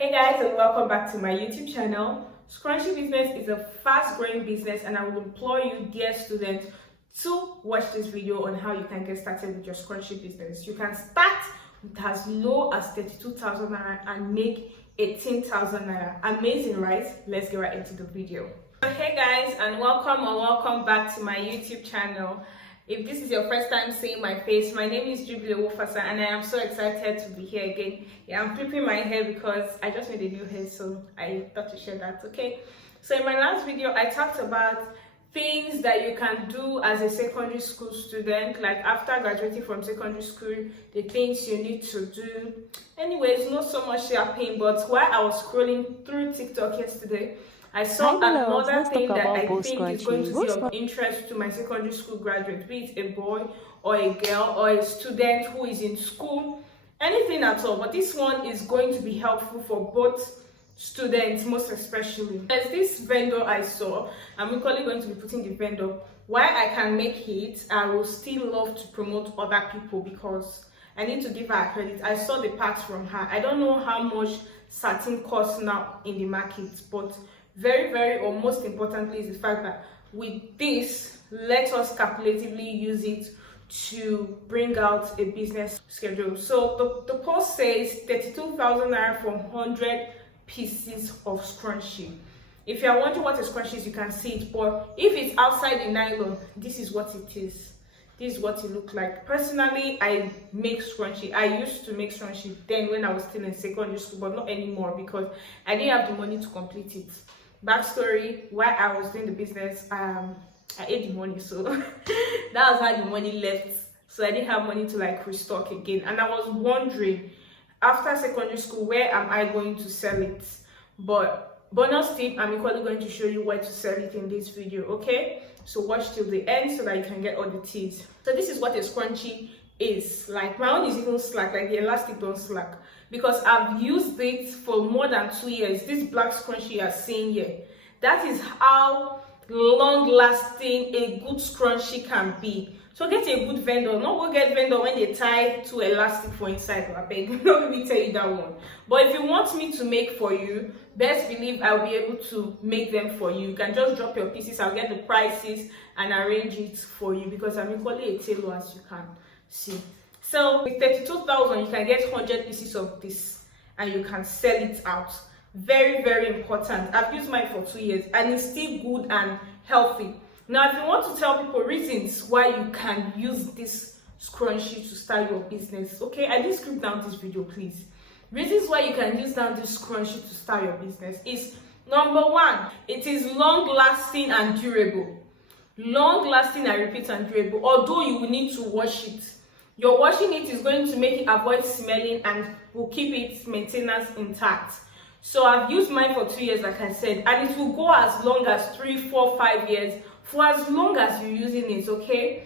Hey guys, and welcome back to my YouTube channel. Scrunchie business is a fast-growing business, and I would implore you, dear students, to watch this video on how you can get started with your scrunchie business. You can start with as low as 32,000 naira and make 18,000 naira. Amazing, right? Let's get right into the video. Hey guys, and welcome back to my YouTube channel. If this is your first time seeing my face, my name is Jubilee Wofasa, and I am so excited to be here again. Yeah, I'm flipping my hair because I just made a new hair, so I thought to share that, okay? So in my last video, I talked about things that you can do as a secondary school student, like after graduating from secondary school, the things you need to do. Anyways, not so much happening, but while I was scrolling through TikTok yesterday, I saw another thing that I think is going to be of interest to my secondary school graduates, be it a boy or a girl or a student who is in school, anything at all. But this one is going to be helpful for both students, most especially. There's this vendor I saw. I'm equally going to be putting the vendor. Why I can make it, I will still love to promote other people because I need to give her credit. I saw the parts from her. I don't know how much certain costs now in the market, but very or most importantly is the fact that with this, let us calculatively use it to bring out a business schedule. So the post says 32,000 naira for 100 pieces of scrunchie. If you are wondering what a scrunchie is, you can see it, but if it's outside the nylon, this is what it is. This is what it looks like. Personally, I make scrunchie. I used to make scrunchie then when I was still in secondary school, but not anymore because I didn't have the money to complete it. Backstory: while I was doing the business, I ate the money, so that was how the money left. So I didn't have money to like restock again, and I was wondering after secondary school, where am I going to sell it? But bonus tip, I'm equally going to show you where to sell it in this video, okay? So watch till the end so that you can get all the tips. So this is what a scrunchie is. Like my own is even slack, like the elastic don't slack, because I've used it for more than 2 years. This black scrunchie you are seeing here, that is how long lasting a good scrunchie can be. So get a good vendor. Not go get vendor when they tie to elastic for inside. I beg, not let me tell you that one. But if you want me to make for you, best believe I'll be able to make them for you. You can just drop your pieces, I'll get the prices and arrange it for you because I'm equally a tailor, as you can see. So with 32,000 you can get 100 pieces of this and you can sell it out. Very important. I've used mine for 2 years and it's still good and healthy. Now if you want to tell people reasons why you can use this scrunchie to start your business, okay, I did script down this video, please. Reasons why you can use down this scrunchie to start your business is: number one, it is long lasting and durable. Long lasting, I repeat, and durable. Although you will need to wash it, your washing it is going to make it avoid smelling and will keep its maintenance intact. So I've used mine for 2 years, like I said, and it will go as long as 3, 4, 5 years, for as long as you're using it, okay?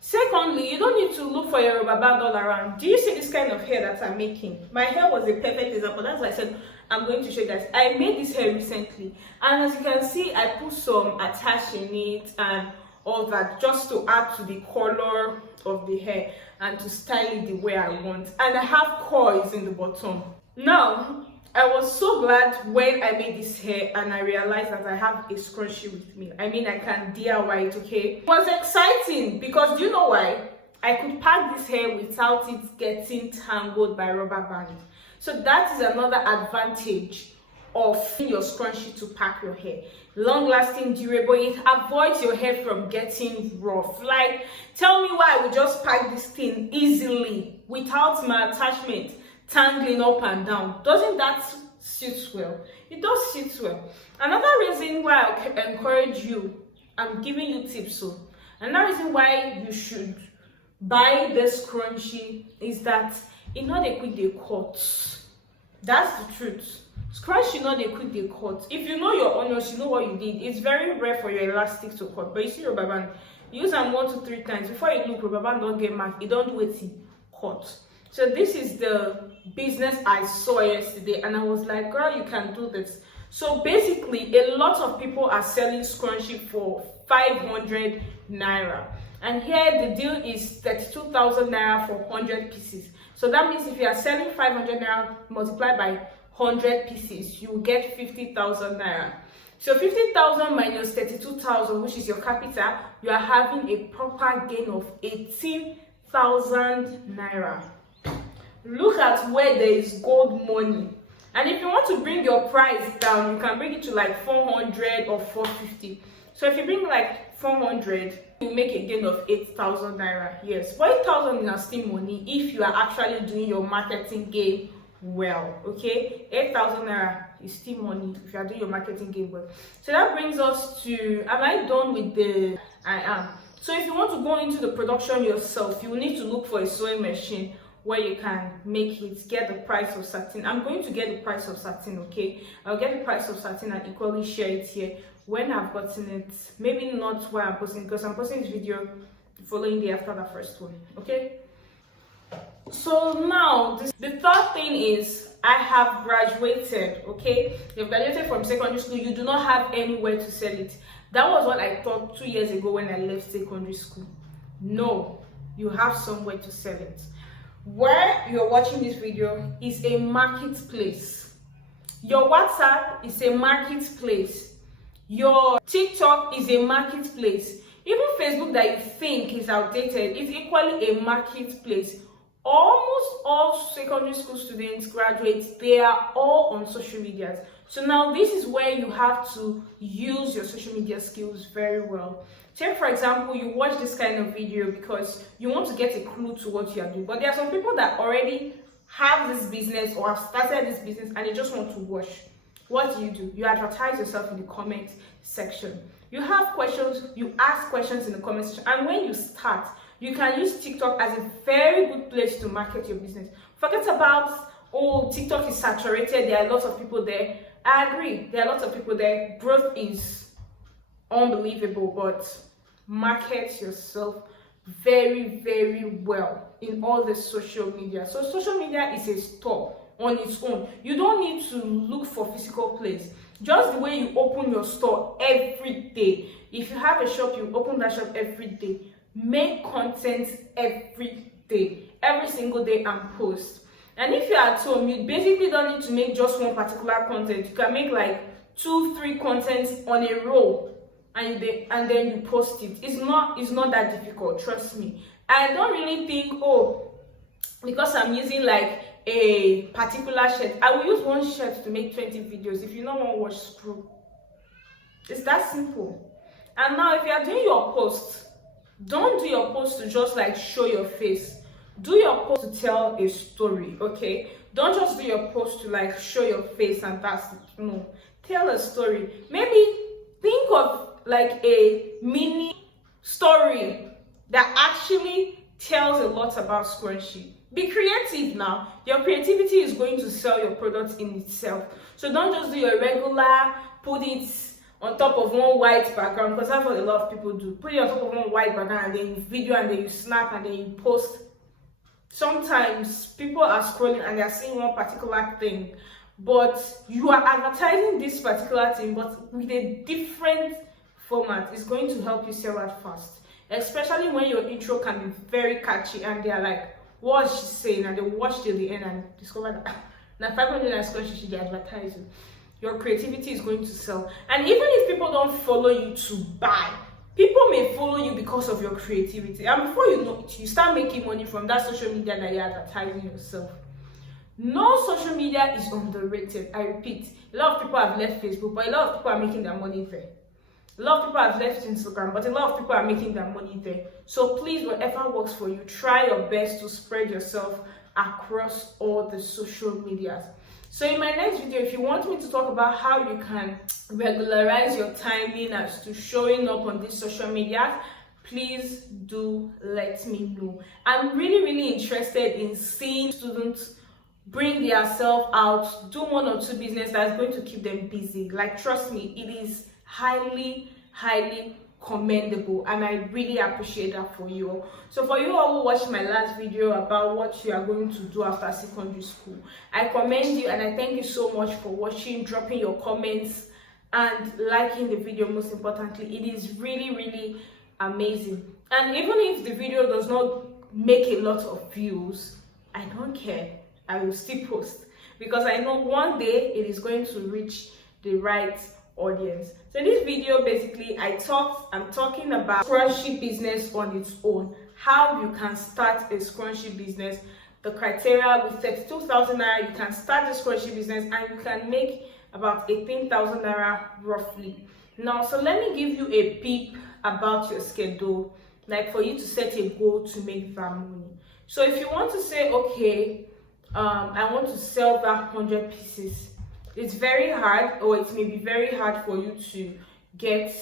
Secondly, you don't need to look for your rubber band all around. Do you see this kind of hair that I'm making? My hair was a perfect example. That's why I said I'm going to show you guys. I made this hair recently, and as you can see, I put some attach in it and all that just to add to the color of the hair and to style it the way I want. And I have coils in the bottom. Now, I was so glad when I made this hair and I realized that I have a scrunchie with me. I mean, I can DIY it, okay? It was exciting because do you know why? I could pack this hair without it getting tangled by rubber band. So that is another advantage of your scrunchie to pack your hair. Long lasting, durable, it avoids your hair from getting rough. Like, tell me why I would just pack this thing easily without my attachment tangling up and down. Doesn't that suit well? It does suit well. Another reason why I encourage you, I'm giving you tips, so another reason why you should buy this scrunchie is that it's not a quick day cut. That's the truth. Scrunchie not a quick day cut. If you know your onions, you know what you did. It's very rare for your elastic to cut, but you see rubber band, use them 1 to 3 times before you look. Rubber band don't get marked, it don't do it cut. So this is the business I saw yesterday and I was like, girl, you can do this. So basically a lot of people are selling scrunchie for 500 naira, and here the deal is 32,000 naira for 100 pieces. So that means if you are selling 500 naira multiplied by 100 pieces, you will get 50,000 naira. So 50,000 minus 32,000, which is your capital, you are having a proper gain of 18,000 naira. Look at where there is gold money. And if you want to bring your price down, you can bring it to like 400 or 450. So if you bring like 400, you make a gain of 8,000 naira. Yes, but 8,000 is still money if you are actually doing your marketing game well. Okay, 8,000 naira is still money if you are doing your marketing game well. So that brings us to, am I done with the I am? So if you want to go into the production yourself, you will need to look for a sewing machine where you can make it, get the price of satin. I'm going to get the price of satin, okay? I'll get the price of satin and equally share it here when I've gotten it. Maybe not where I'm posting, because I'm posting this video the following day after the first one, okay? So now, the third thing is, I have graduated, okay? You've graduated from secondary school, you do not have anywhere to sell it. That was what I thought 2 years ago when I left secondary school. No, you have somewhere to sell it. Where you're watching this video is a marketplace. Your WhatsApp is a marketplace. Your TikTok is a marketplace. Even Facebook that you think is outdated is equally a marketplace. Almost all secondary school students, graduates, they are all on social media. So now this is where you have to use your social media skills very well. Take for example, you watch this kind of video because you want to get a clue to what you are doing. But there are some people that already have this business or have started this business and they just want to watch. What do? You advertise yourself in the comment section. You have questions, you ask questions in the comment section. And when you start, you can use TikTok as a very good place to market your business. Forget about, oh, TikTok is saturated, there are lots of people there. I agree, there are lots of people there. Growth is unbelievable, but market yourself very, very well in all the social media. So social media is a store on its own. You don't need to look for physical place. Just the way you open your store every day. If you have a shop, you open that shop every day. Make content every day, every single day, and post. And if you're at home, you basically don't need to make just one particular content. You can make like 2-3 contents on a row, and then you post it. It's not that difficult, trust me. I don't really think, oh, because I'm using like a particular shirt, I will use one shirt to make 20 videos. If you don't want to watch, screw. It's that simple. And now if you are doing your post, don't do your post to just like show your face. Do your post to tell a story, okay? Don't just do your post to like show your face and that's it. No, tell a story. Maybe think of like a mini story that actually tells a lot about Scrunchie. Be creative now. Your creativity is going to sell your product in itself. So don't just do your regular, put it on top of one white background, because that's what a lot of people do. Put it on top of one white background and then you video and then you snap and then you post. Sometimes people are scrolling and they are seeing one particular thing, but you are advertising this particular thing but with a different format. It's going to help you sell out fast, especially when your intro can be very catchy and they are like, what is she saying? And they watch till the end and discover that now 500 and Scrunchies they advertising. Your creativity is going to sell. And even if people don't follow you to buy, people may follow you because of your creativity. And before you know it, you start making money from that social media that you're advertising yourself. No social media is underrated. I repeat, a lot of people have left Facebook, but a lot of people are making their money there. A lot of people have left Instagram, but a lot of people are making their money there. So please, whatever works for you, try your best to spread yourself across all the social medias. So in my next video, if you want me to talk about how you can regularize your timing as to showing up on these social media, please do let me know. I'm really interested in seeing students bring themselves out, do 1 or 2 business that's going to keep them busy. Like, trust me, it is highly commendable, and I really appreciate that for you all. So for you all who watched my last video about what you are going to do after secondary school, I commend you and I thank you so much for watching, dropping your comments and liking the video. Most importantly, it is really amazing. And even if the video does not make a lot of views, I don't care, I will still post, because I know one day it is going to reach the right audience. So in this video, basically I'm talking about scrunchie business on its own, how you can start a scrunchie business, the criteria. With 32,000 naira you can start the scrunchie business and you can make about 18,000 naira roughly. Now, so let me give you a peep about your schedule, like for you to set a goal to make that money. So if you want to say, okay, I want to sell that 100 pieces, it's very hard, or it may be very hard for you to get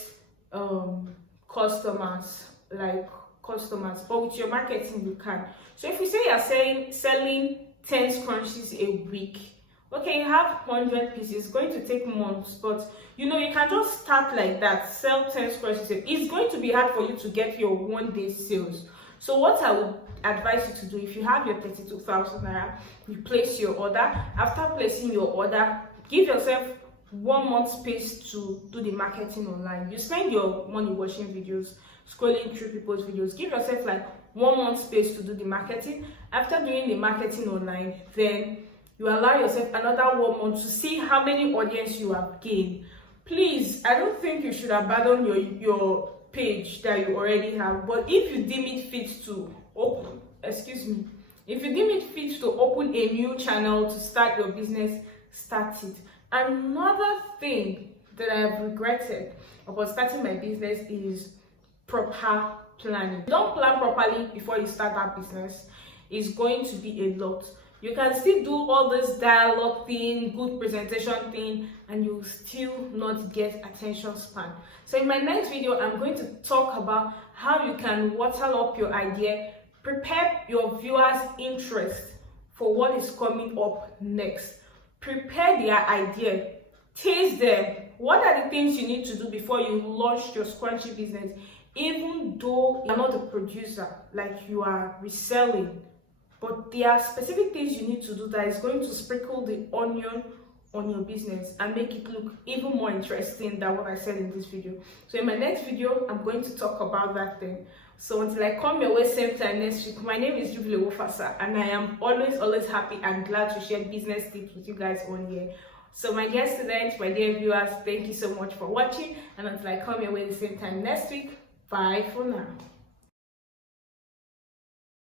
customers, but with your marketing you can. So if you say you're selling 10 scrunchies a week, okay, you have 100 pieces. It's going to take months, but you know, you can just start like that, sell 10 scrunchies. It's going to be hard for you to get your one-day sales. So what I would advise you to do, if you have your 32,000 naira, you place your order. After placing your order, give yourself 1 month space to do the marketing online. You spend your money watching videos, scrolling through people's videos. Give yourself like 1 month space to do the marketing. After doing the marketing online, then you allow yourself another 1 month to see how many audience you have gained. Please, I don't think you should abandon your page that you already have, but if you deem it fit to open, if you deem it fit to open a new channel to start your business, start it. Another thing that I have regretted about starting my business is proper planning. Don't plan properly before you start that business. It's going to be a lot. You can still do all this dialogue thing, good presentation thing, and you will still not get attention span. So in my next video, I'm going to talk about how you can water up your idea, prepare your viewers' interest for what is coming up next. Prepare their idea, taste them. What are the things you need to do before you launch your scrunchie business? Even though you're not a producer, like you are reselling, but there are specific things you need to do that is going to sprinkle the onion on your business and make it look even more interesting than what I said in this video. So in my next video, I'm going to talk about that thing. So until I come your way same time next week, my name is Jubilee Wofasa, and I am always happy and glad to share business tips with you guys on here. So my dear students, my dear viewers, thank you so much for watching, and until I come your way the same time next week, bye for now.